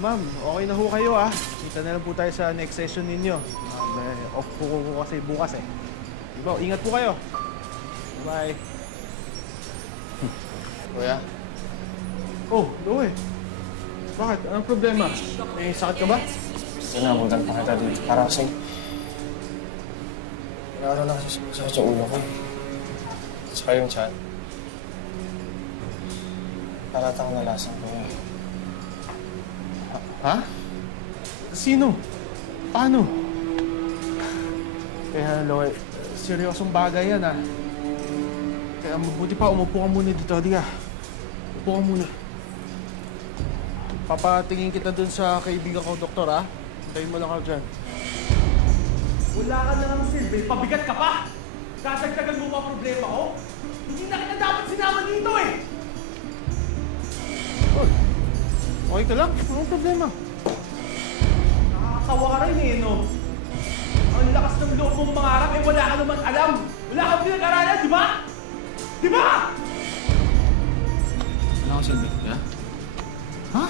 Ma'am, okay na ho kayo ah. Kita na lang po tayo sa next session ninyo. Off po ko kasi bukas eh. Diba, ingat po kayo. Bye. Kuya, Oh, Loe. Bakit? Anong problema? May sakit ka ba? sinabutan pa kita dito. Para kasi... Naro na kasi sakit sa ulo ko. Saka yung chan. Paratang nalasang ko yun. Ha? Sino? Paano? Kaya, Loe, seryosong bagay yan ah. Kaya mabuti pa, umupo ka muna dito. Di ka. Upo ka muna. Papatingin kita dun sa kaibigan ko, doktor ah. Hintayin mo lang ako dyan. Wala ka na ng silbi, pabigat ka pa! Dadagdagan mo pa problema ko? Hindi na kita dapat sinama dito eh! Okay ka lang? Anong problema? Nakakasawa ka rin eh, no? Ang lakas ng loob mong mangarap, eh wala ka naman alam! Wala kang pinag-aralan, di ba? Di ba? Wala akong silbi, kuya? Ha?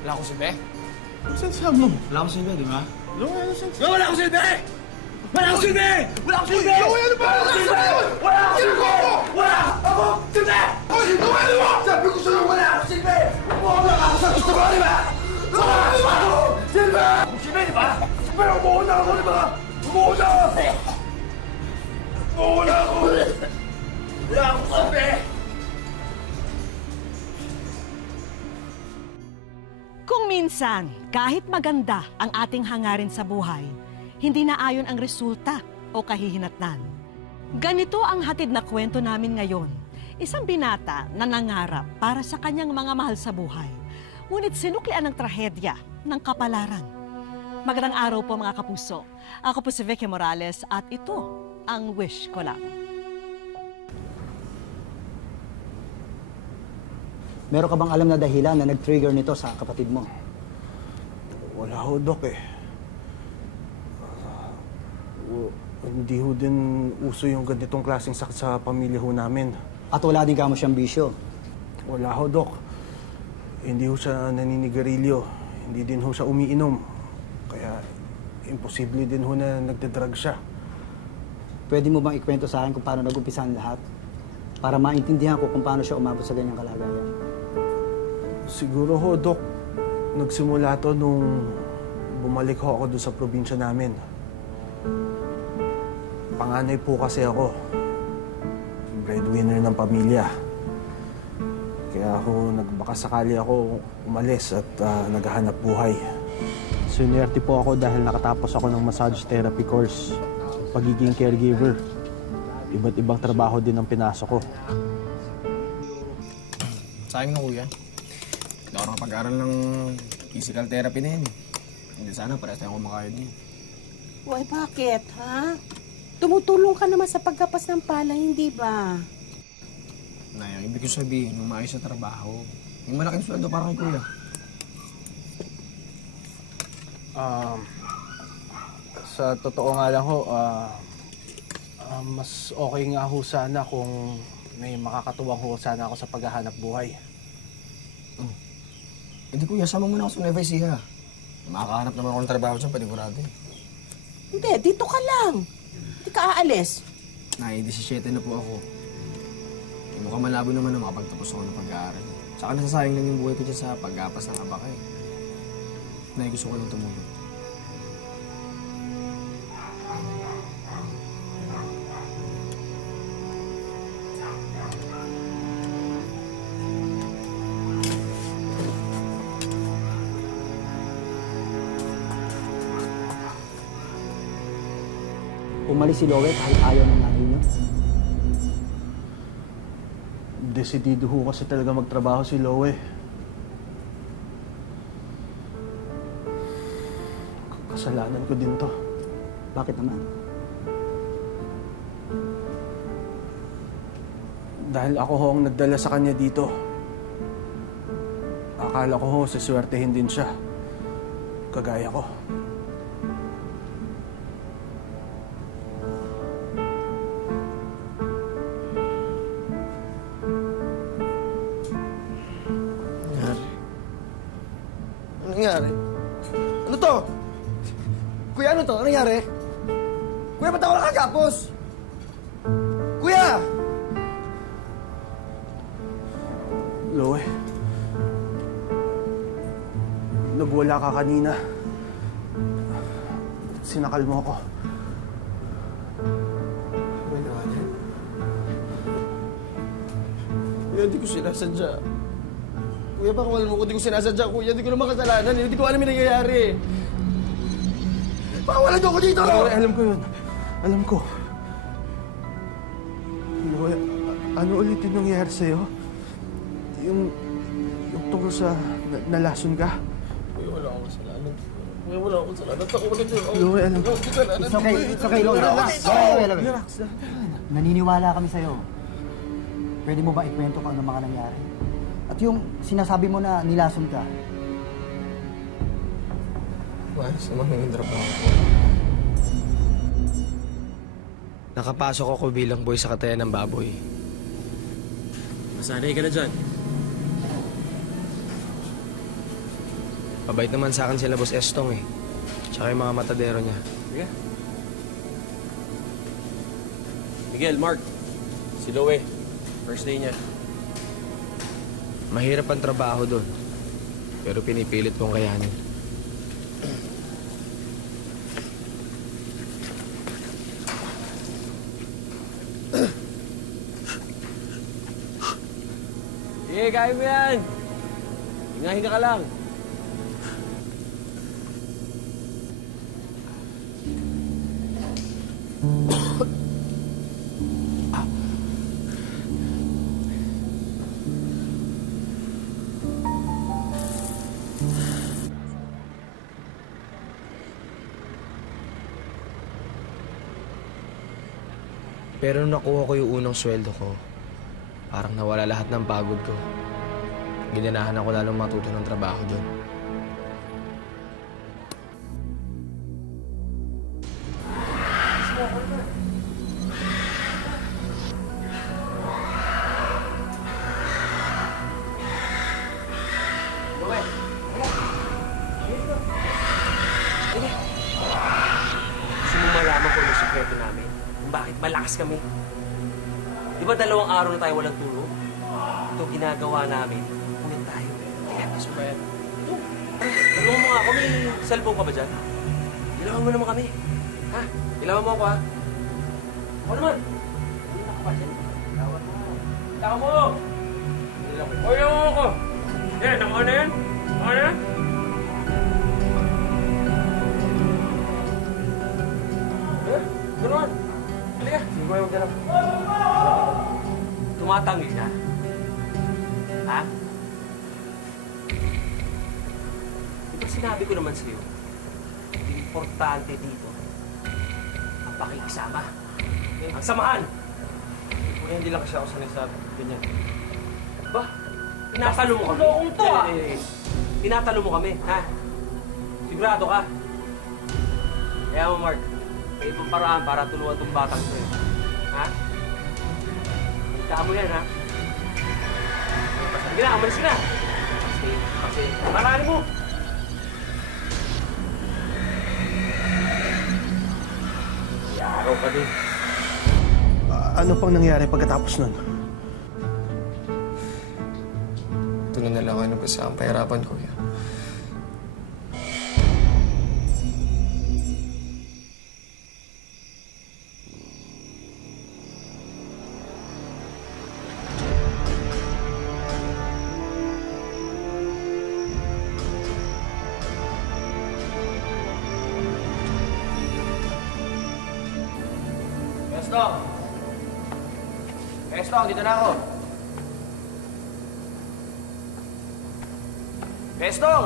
Wala akong silbi? Ano sinasabi mo? Wala akong silbi, di ba? Loe, ano sinasabi? Wala akong silbi! Wala akong silbi! Wala akong silbi! Loe, ano ba? Wala akong silbi! Wala akong silbi! Wala akong silbi! Hoy, Loe, ano ba? Sabi ko sa'yo, wala akong silbi! Umuha lang ako sa gusto mo, di ba? Wala akong silbi! Akong silbi, di ba? Pero umuuna ako, di ba? Umuuna ako! Umuuna ako! Wala akong silbi! Kung minsan, kahit maganda ang ating hangarin sa buhay, hindi na ayon ang resulta o kahihinatnan. Ganito ang hatid na kwento namin ngayon. Isang binata na nangarap para sa kanyang mga mahal sa buhay, ngunit sinuklian ng trahedya ng kapalaran. Magandang araw po mga kapuso. Ako po si Vicky Morales at ito ang Wish Ko Lang. Meron ka bang alam na dahilan na nag-trigger nito sa kapatid mo? Wala ho, Dok eh. Hindi ho din uso yung ganitong klaseng sakit sa pamilya ho namin. At wala din kamo siyang bisyo. Wala ho, Dok. Hindi ho siya naninigarilyo. Hindi din ho siya umiinom. Kaya imposible din ho na nagdadrag siya. Pwede mo bang ikwento sa akin kung paano nag-umpisa ang lahat? Para maintindihan ko kung paano siya umabot sa ganyang kalagayan. Siguro ho, Dok, nagsimula to nung bumalik ho ako doon sa probinsya namin. Panganay po kasi ako. Breadwinner ng pamilya. Kaya ako, nagbakasakali ako umalis at naghahanap buhay. Sinwerte po ako dahil nakatapos ako ng massage therapy course. Pagiging caregiver. Iba't ibang trabaho din ang pinasok ko. Sayang na, kuya. Hindi ako nakapag-aral ng physical therapy na yan. Hindi sana, parehas tayong kumakayod niya. Uy, bakit, ha? Tumutulong ka naman sa pagkapas ng palay, hindi ba? Nay, ang ibig ko sabihin, yung maayos na trabaho. Yung malaking sweldo para kay kuya. Sa totoo nga lang ho, mas okay nga ho sana kung may makakatuwang ho sana ako sa paghahanap buhay. Eh di kuya, sama mo na ako sa Nueva Ecija. Makakahanap naman ako ng trabaho dyan, panigurado eh. Hindi, dito ka lang. Hindi ka aalis. Nay, 17 na po ako. Eh, mukhang malabo naman na makapagtapos ako ng pag-aaral. Saka nasasayang lang yung buhay ko dyan sa pag-apas ng abakay. Nay, gusto ko lang tumulong. Umalis si Loe kahit ayaw ng nanay niyo. Desidido ho kasi talaga magtrabaho si Loe. Kasalanan ko din to. Bakit naman? Dahil ako ho ang nagdala sa kanya dito. Akala ko ho, siswertehin din siya. Kagaya ko. nangyari? Ano to? Kuya, ano to? Ano nangyari? Kuya, ba't ako nakagapos? Kuya! Loe, nagwala ka kanina. Sinakal mo ako. Wala ka dyan. Kuya, di ko sinasadya. Kuya, baka wala mo ko di ko sinasadya. Kuya, di ko naman kasalanan. Hindi ko alam yung nangyayari. Baka wala niyo ako dito! Loe, alam ko yun. Alam ko. Loe, ano ulit yung nangyayari sa'yo? Yung tungkol sa nalason ka? Kuya, wala akong kasalanan. Kuya, wala akong kasalanan. Ako ulit yun. Loe, alam ko. It's okay, Lola. Relax. Relax. Naniniwala kami sa'yo. Pwede mo ba ikwento kung ano mga nangyari? At yung sinasabi mo na nilason ka, Ayos naman yung trabaho ko. Nakapasok ako bilang boy sa katayan ng baboy. Masanay ka na dyan. Pabait naman sa akin sila Boss Estong eh. Tsaka yung mga matadero niya. Sige. Miguel, Mark. Si Loe. First day niya. Mahirap ang trabaho doon. Pero pinipilit kong kayanin. Sige, kaya mo yan. Hinga-hinga ka lang. Pero nung nakuha ko yung unang sweldo ko, parang nawala lahat ng pagod ko. Ginanahan ako lalong matuto ng trabaho doon. Gusto mo malaman kung ano yung sikreto namin? Kung bakit malakas kami? Di ba 2 araw na tayo walang tulog? Ito ginagawa namin. Ulit tayo. Kaya gusto ba yan? Ito. Tulungan mo nga ako. May cellphone ka ba dyan? Ilawan mo naman kami. Ha? Ilawan mo ako ha? Ako naman. Hindi na ako pa dyan. Ilawan mo. Ilawan mo! O, ilawan mo ako. Yan, naka na yan. Naka na yan. Ganun. Halika. Sige ko yung ganun. Tumatangi ka? Ha? Di ba sinabi ko naman sa'yo, importante dito ang pakikisama. Ang samahan. Kuya, hindi lang kasi ako sanay sa ganyan. Ba? Tinatalo mo kami. Kulong to ah. Tinatalo mo kami, ha? Sigurado ka? Kaya mo, Mark, may ibang paraan para tulungan tong batang to eh. Ha? Tandaan mo yan, ha? Sige na, umalis ka na. Kasi, marami mo. Araw ka din. Ano pang nangyari pagkatapos nun? Tuloy na lang ako ng ang pahirapan ko. Estong! Estong, dito na ako. Estong!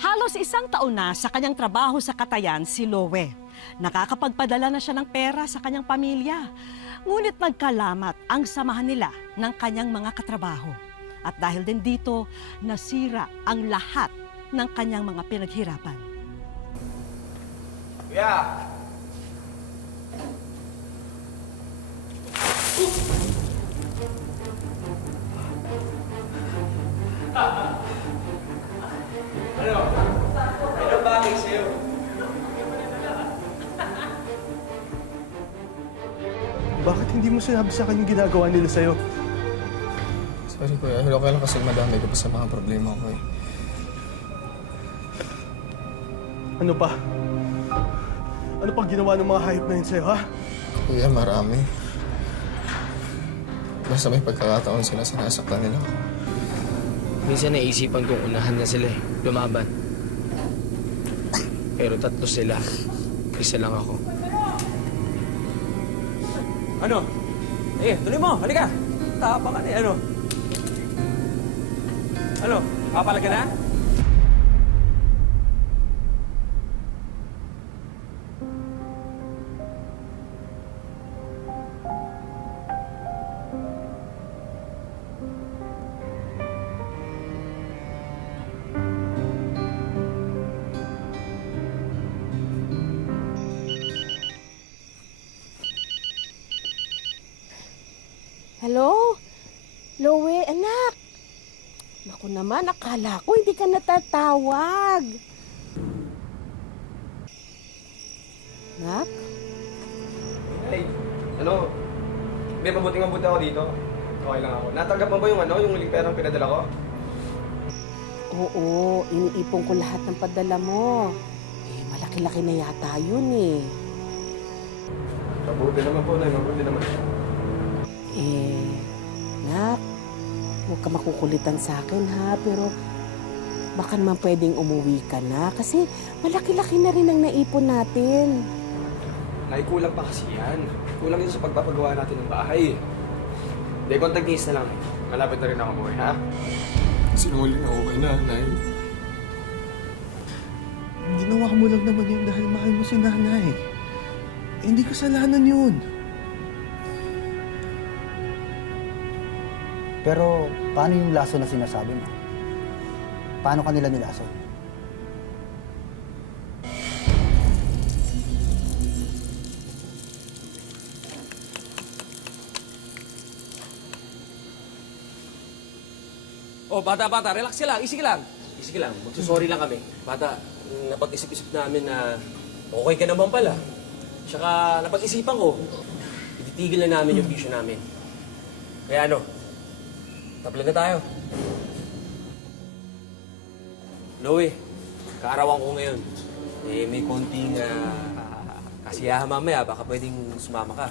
Halos 1 taon na sa kanyang trabaho sa Katayan si Loe. Nakakapagpadala na siya ng pera sa kanyang pamilya. Ngunit nagkalamat ang samahan nila ng kanyang mga katrabaho. At dahil din dito, nasira ang lahat ng kanyang mga pinaghirapan. Kuya! Anong bagay sa'yo? Bakit hindi mo sinabi sa akin yung ginagawa nila sa'yo? Sorry kuya, okay lang kasi madami ko pa sa mga problema ko eh. Ano pa? Ano pang ginawa ng mga hayop na yun sa'yo, ha? Kuya, marami. Basta may pagkakataon sila, sinasaktan nila ako. Minsan naisipan kong unahan na sila eh, lumaban. Pero 3 sila, isa lang ako. Ano? Tuloy mo, halika. Tapang ka na ano? Ano, papalag ka na? Hello? Lowe, anak. Naku naman, akala ko hindi ka natatawag. Nak? Hey, ano? May mabuting ako dito. Okay lang ako. Natanggap mo ba yung yung huling perang pinadala ko? Oo, iniipon ko lahat ng padala mo. Eh, malaki-laki na yata yun eh. Mabuti naman po, Nay. Mabuti naman. Eh, nak, huwag ka makukulitan sa akin ha, pero baka naman pwedeng umuwi ka na kasi malaki-laki na rin ang naipon natin. Nay, kulang pa kasi yan. Kulang yun sa pagpapagawa natin ng bahay. Hindi, contact case na lang. Malapit na rin ako buhay, ha? Sinungaling ako kay nanay. Ginawa mo lang naman yun dahil mahal mo si nanay. Hindi kasalanan yun. Pero paano yung laso na sinasabi mo? Paano kanila nilaso? Oh, bata, relax ka lang, easy ka lang. Easy ka lang, magsusorry lang kami. Bata, napag-isip-isip namin na okay ka naman pala. Tsaka napag-isipan ko, ititigil na namin yung bisyo namin. Kaya ano, taplan na tayo. Loe, kaarawan ko ngayon. Eh, may konting kasiyahan mamaya, baka pwedeng sumama ka.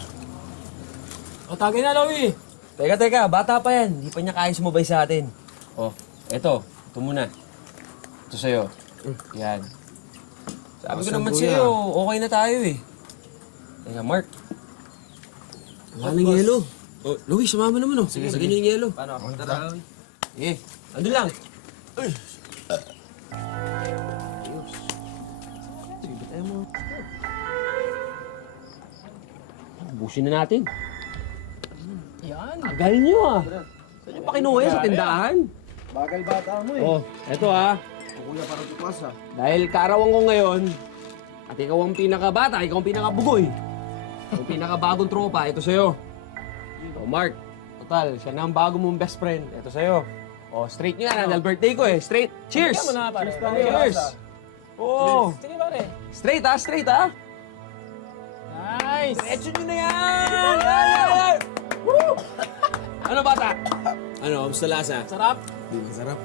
O, tagay na, Lowy! Teka, bata pa yan. Hindi pa niya kaya sumabay sa atin. Oh, ito muna. Ito sa'yo. Yan. Sabi ko naman sa'yo, okay na tayo eh. Teka, Mark. Wala nang yelo. Oh, Louie, sumama naman oh. Sige. Yung yelo. Paano? Tara. Eh, andun lang. Ubusin na natin. Yan. Agal nyo ah. Saan nyo pa kinuha yan sa tindahan? Bagal bata mo eh. Oh, eto ha. Kuya parang tukwas ha. Dahil kaarawan ko ngayon, at ikaw ang pinakabata, ikaw ang pinakabugoy. Ang pinakabagong tropa, ito sa'yo. Oh, Mark, total, siya na ang bago mong best friend. Ito sa'yo. Oh, straight nyo yan, dahil birthday ko eh. Straight. Cheers! Cheers! Oo. Sige pare. Straight ha? Nice! Diretso nyo na yan! Yan! Woo! Ano bata? Ano, kamusta lasa? Sarap. Di masarap.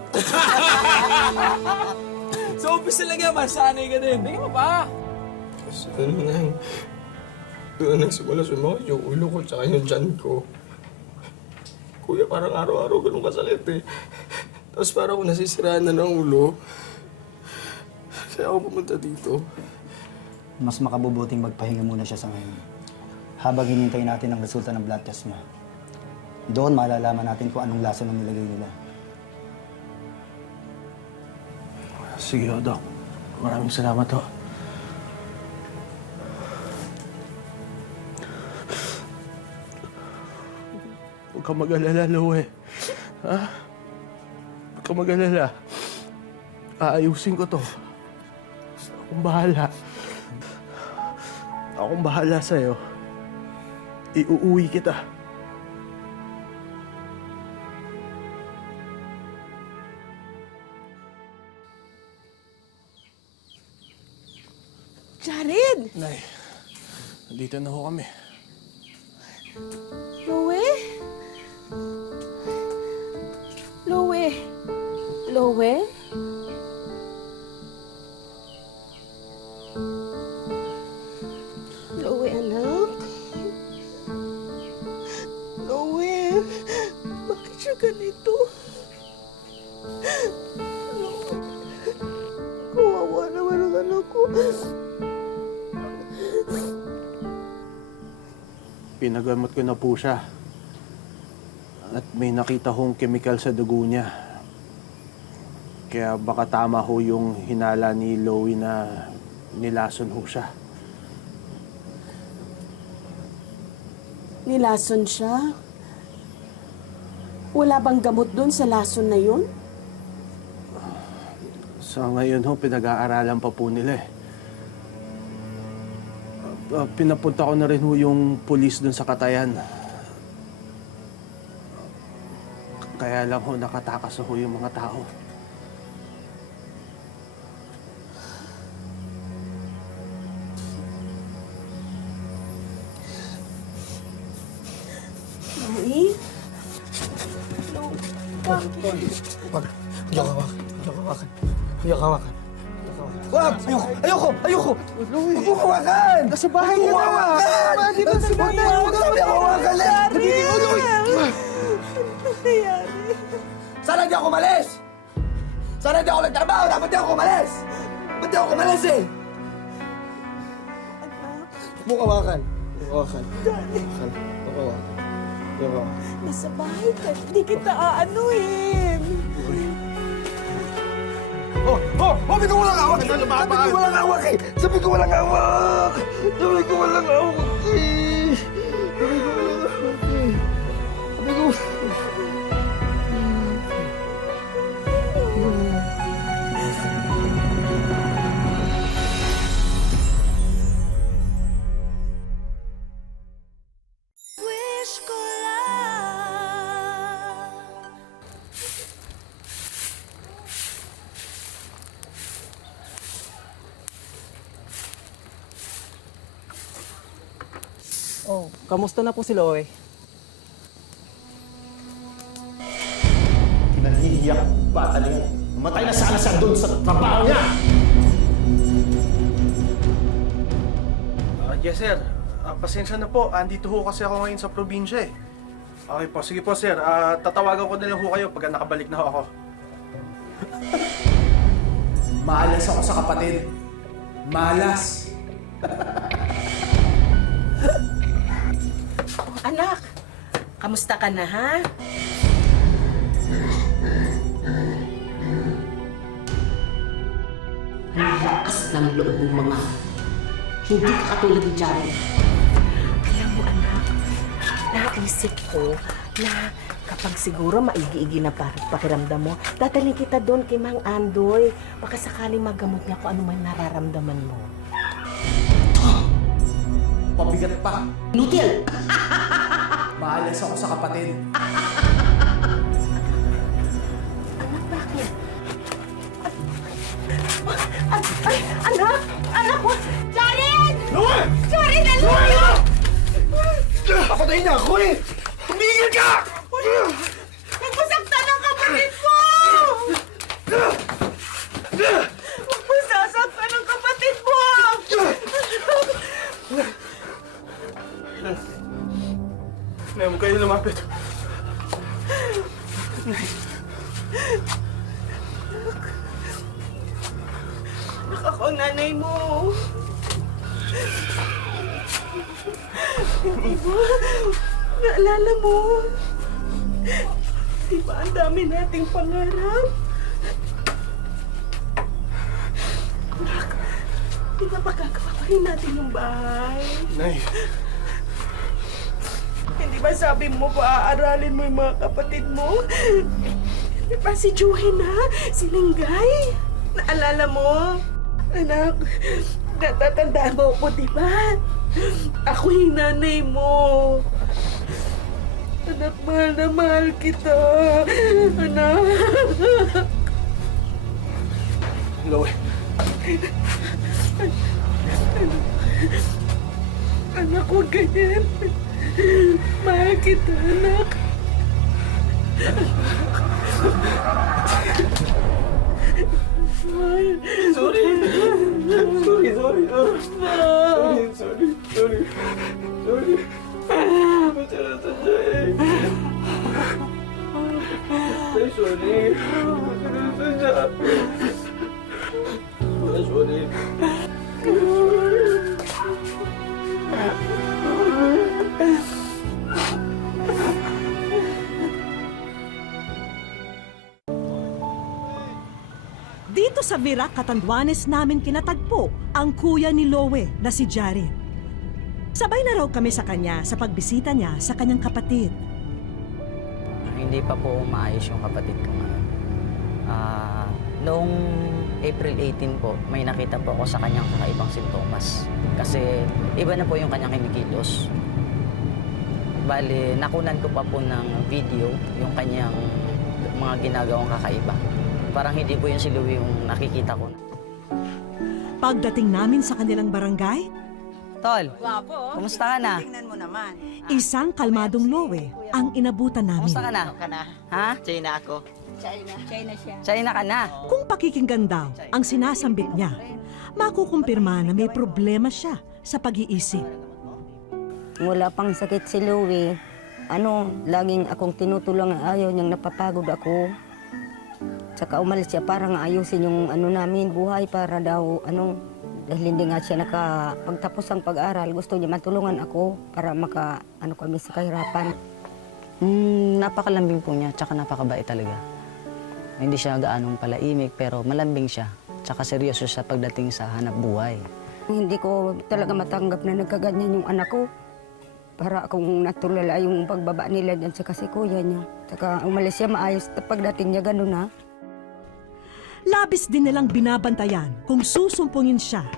So, umpisa lang yan, masanay ka din. Bigyan mo pa. Kasi doon nagsimula sumakit yung ulo ko tsaka yung tiyan ko. Kuya, parang araw-araw ganun kasakit eh. Tapos parang ako nasisiraan na ng ulo. Kaya ako pumunta dito. Mas makabubuting magpahinga muna siya sa ngayon. Habang hinintay natin ang resulta ng blood test niya. Doon malalaman natin kung anong laso ng nilagay nila. Sige, Doc. Maraming salamat ho. Huwag ka mag-alala, Loe. Ha? Huwag ka mag-alala. Aayusin ko to. Akong bahala. Akong bahala sa'yo. Iuuwi kita. Jared! Nay, nandito na ho kami. Loe? Loe? Loe? Loe, anak? Loe? Bakit siya ganito? Loe? Kawawa naman ang anak ko. Pinagamot ko na po siya. At may nakita hong chemical sa dugo niya. Kaya baka tama ho yung hinala ni Loie na nilason ho siya. Nilason siya? Wala bang gamot doon sa lason na yun? Sa ngayon ho, pinag-aaralan pa po nila eh. Pinapunta ko na rin ho yung pulis dun sa Katayan. Kaya lang ho, nakatakas ho yung mga tao. Loe? Loe, bakit? Wag. Ayoko hawakan. Ayoko hawakan. Ayoko hawakan. Wag! Ayoko! Ayoko! Huwag mo hawakan! Nasa bahay ka na! Bakit na sa bahay? Huwag sabi ako hawakan eh! Sana di ako umalis! Sana di ako nagtrabaho! Dapat di ako umalis! Ba't di ako umalis eh? Huwag mo hawakan. Huwag mo hawakan. Huwag mo hawakan. Nasa bahay ka. Hindi kita aanuhin. Oh! Sabi ko walang hawak! Sabi ko walang hawak eh! Sabi ko walang hawak! Sabi ko walang hawak eh! Sabi ko walang hawak eh! Sabi ko... Wish ko lang. Oh, kamusta na po si Loe? Nahihiyak bata niya. Matay na sana siya doon sa trabaho niya! Yes, sir. Pasensya na po. Andito ho kasi ako ngayon sa probinsya eh. Okay po. Sige po, sir. Tatawagan ko na lang ho kayo pagka nakabalik na ho ako. Malas ako sa kapatid. Malas. Anak, kamusta ka na, ha? Ang lakas ng loob ng mga hindi ka katulad ni Jared. Alam mo, anak, naisip ko na kapag siguro maigi-igi na pakiramdam mo, dadalhin kita doon kay Mang Andoy. Baka sakaling magamot niya kung ano man nararamdaman mo. Pabigat pa. Inutil! Malas ako sa kapatid. Anak, bakit? Ay, anak! Anak ko! Jared! Noel! Jared, anak ko! Papatayin niya ako eh! Tumigil ka! Huwag mo saktan ang kapatid ko! Huwag mo sasaktan ang kapatid mo! Nay, huwag kayo lumapit. Anak, ako ang nanay mo. Hindi ba? Naalala mo? Di ba ang dami nating pangarap? Anak, di ba magagawa pa rin natin yung bahay? Nay, Hindi ba sabi mo paaaralin mo yung mga kapatid mo? Di ba si Juhin ha? Si Linggay? Naalala mo? Anak, natatandaan mo ako, di ba? Ako yung nanay mo. Anak, mahal na mahal kita. Anak. Chloe. Anak, huwag ganyan. Mahal kita, anak. Sorry. Dito sa Virac, Catanduanes namin kinatagpo ang kuya ni Lowe na si Jared. Sabay na raw kami sa kanya sa pagbisita niya sa kanyang kapatid. Hindi pa po maayos yung kapatid ko ngayon. Noong April 18 po, may nakita po ako sa kanyang kakaibang sintomas. Kasi iba na po yung kanyang kinikilos. Bali, nakunan ko pa po ng video yung kanyang mga ginagawang kakaiba. Parang hindi po yung si Louie yung nakikita ko. Pagdating namin sa kanilang barangay, Tol, kumusta ka na? isang kalmadong Lowe ang inabutan namin. Kumusta ka na? Ha? China ako. China ka na? Kung pakikinggan daw ang sinasambit niya, makukumpirma na may problema siya sa pag-iisip. Wala pang sakit si Louie. Laging akong tinutulungan, ayaw niyang napapagod ako. Tsaka umalis siya para nga ayusin yung namin buhay para daw dahil hindi nga siya pagtapos ang pag-aral, gusto niya matulungan ako para kami sa kahirapan. Napakalambing po niya, tsaka napakabait talaga. Hindi siya gaanong palaimik, pero malambing siya. Tsaka seryoso siya pagdating sa hanap buhay. Hindi ko talaga matanggap na nagkaganyan yung anak ko. Para akong natulala yung pagbaba nila dyan sa kasi kuya niya. Tsaka umalis siya maayos, pagdating niya gano'n na. Labis din nilang binabantayan kung susumpungin siya.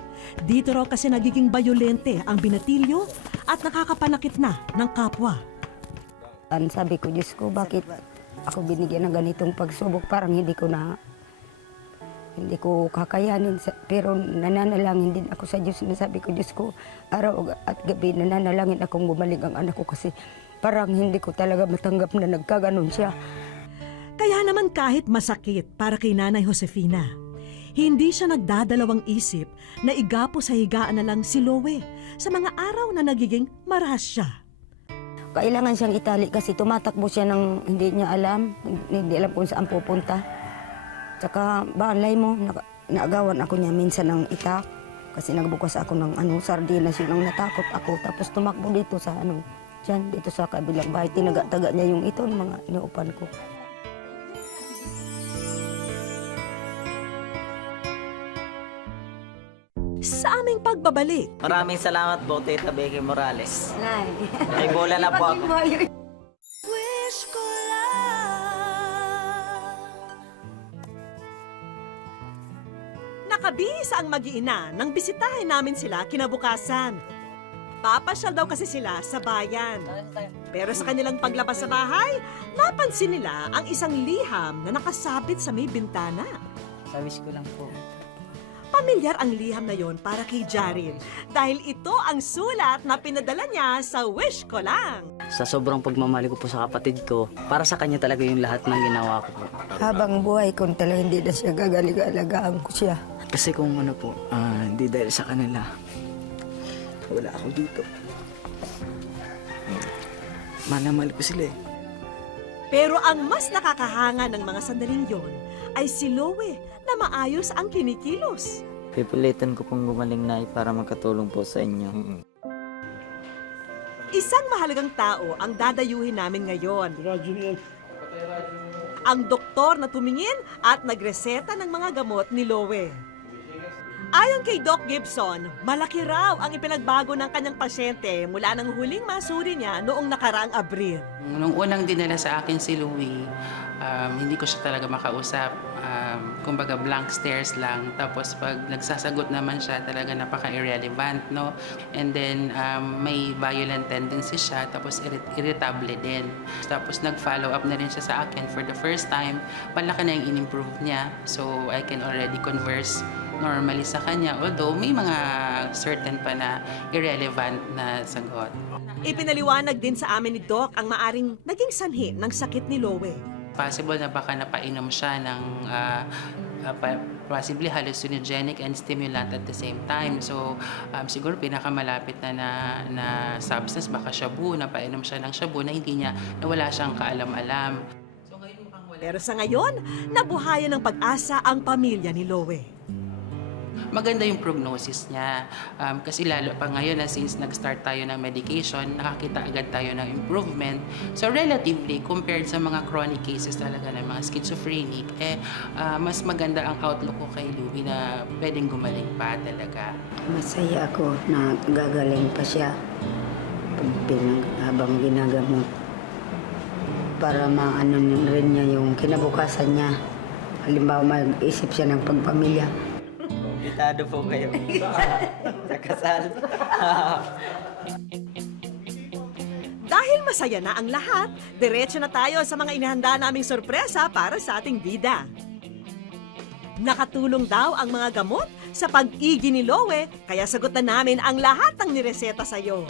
Dito raw kasi nagiging bayolente ang binatilyo at nakakapanakit na ng kapwa. Sabi ko, Diyos ko, bakit ako binigyan ng ganitong pagsubok? Parang hindi ko kakayanin. Pero nananalangin din ako sa Diyos. Nasabi ko, Diyos ko, araw at gabi nananalangin akong bumalik ang anak ko kasi parang hindi ko talaga matanggap na nagkaganon siya. Kaya naman kahit masakit para kay Nanay Josefina, hindi siya nagdadalawang isip na igapo sa higaan na lang si Lowe sa mga araw na nagiging marahas siya. Kailangan siyang itali kasi tumatakbo siya ng hindi niya alam, hindi alam kung saan pupunta. Tsaka balay mo, naagawan ako niya minsan ng itak kasi nagbukas ako ng sardinas, yun ang natakot ako. Tapos tumakbo dito sa dito sa kabilang bahay, tinaga-taga niya yung ito, mga inuupan ko. Sa aming pagbabalik, Maraming salamat po, Tita Becky Morales. May bola na po ako. nakabihis ang mag-iina nang bisitahin namin sila kinabukasan. Papasyal daw kasi sila sa bayan. Pero sa kanilang paglabas sa bahay, napansin nila ang isang liham na nakasabit sa may bintana. Sa wish ko lang po. Pamilyar ang liham na yon para kay Jared dahil ito ang sulat na pinadala niya sa wish ko lang. Sa sobrang pagmamahal ko po sa kapatid ko, para sa kanya talaga yung lahat ng ginawa ko po. Habang buhay ko talaga hindi na siya gagaling-alagaan ko siya. Kasi kung hindi dahil sa kanila, wala ako dito. Mahal ko sila eh. Pero ang mas nakakahanga ng mga sandaling yon ay si Lowe na maayos ang kinikilos. Pipilitan ko pong gumaling na para makatulong po sa inyo. Isang mahalagang tao ang dadayuhin namin ngayon. Ang doktor na tumingin at nagreseta ng mga gamot ni Lowe. Ayon kay Doc Gibson, malaki raw ang ipinagbago ng kanyang pasyente mula nang huling masuri niya noong nakaraang Abril. Nung unang dinala sa akin si Louie, hindi ko siya talaga makausap. Kumbaga blank stares lang. Tapos pag nagsasagot naman siya, talaga napaka-irrelevant, no? And then may violent tendency siya, tapos irritable din. Tapos nag-follow up na rin siya sa akin for the first time. Palaki na yung in-improve niya. So I can already converse normally sa kanya. Although may mga certain pa na irrelevant na sagot. Ipinaliwanag din sa amin ni Doc ang maaring naging sanhi ng sakit ni Lowe. Possible na baka napainom siya ng possibly hallucinogenic and stimulant at the same time. So, siguro pinakamalapit na substance, baka shabu, napainom siya ng shabu na hindi niya, na wala siyang kaalam-alam. So, ngayon mukhang wala. Pero sa ngayon, nabuhayan ng pag-asa ang pamilya ni Lowe. Maganda yung prognosis niya. Kasi lalo pa ngayon na since nag-start tayo ng medication, nakakita agad tayo ng improvement. So relatively, compared sa mga chronic cases talaga ng mga schizophrenic, mas maganda ang outlook ko kay Louie na pwedeng gumaling pa talaga. Masaya ako na gagaling pa siya habang ginagamot para maano rin niya yung kinabukasan niya. Halimbawa, mag-isip siya ng pagpamilya. Invitado po kayo sa kasal. Dahil masaya na ang lahat, diretso na tayo sa mga inihanda naming sorpresa para sa ating bida. Nakatulong daw ang mga gamot sa pag-igi ni Lowe, kaya sagot na namin ang lahat ng nireseta sa'yo.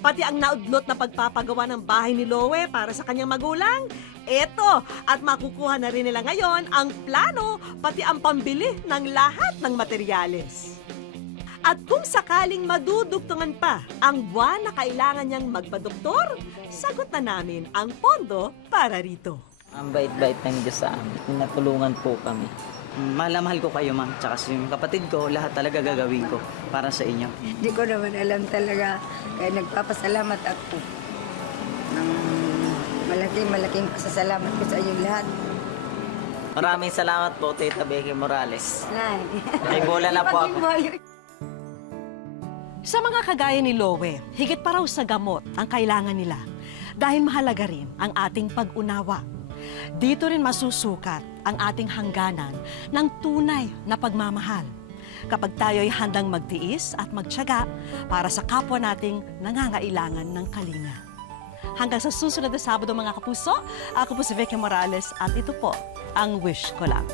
Pati ang naudlot na pagpapagawa ng bahay ni Lowe para sa kanyang magulang, eto, at makukuha na rin nila ngayon ang plano, pati ang pambili ng lahat ng materyales. At kung sakaling madudugtungan pa ang buwan na kailangan niyang magpadoktor, sagot na namin ang pondo para rito. Ang bait-bait ng Diyos sa amin. Pinatulungan po kami. Mahal na mahal ko kayo, ma'am. Tsaka yung kapatid ko, lahat talaga gagawin ko para sa inyo. Hindi ko naman alam talaga. Kaya nagpapasalamat ako. Ng malaking pasasalamat ko sa inyong lahat. Maraming salamat po, Tita Becky Morales. Nay. May bola na po ako. Sa mga kagaya ni Lowe, higit pa raw sa gamot ang kailangan nila dahil mahalaga rin ang ating pag-unawa. Dito rin masusukat ang ating hangganan ng tunay na pagmamahal kapag tayo'y handang magtiis at magtiyaga para sa kapwa nating nangangailangan ng kalinga. Hanggang sa susunod na Sabado mga kapuso, ako po si Vicky Morales at ito po ang Wish Ko Lang.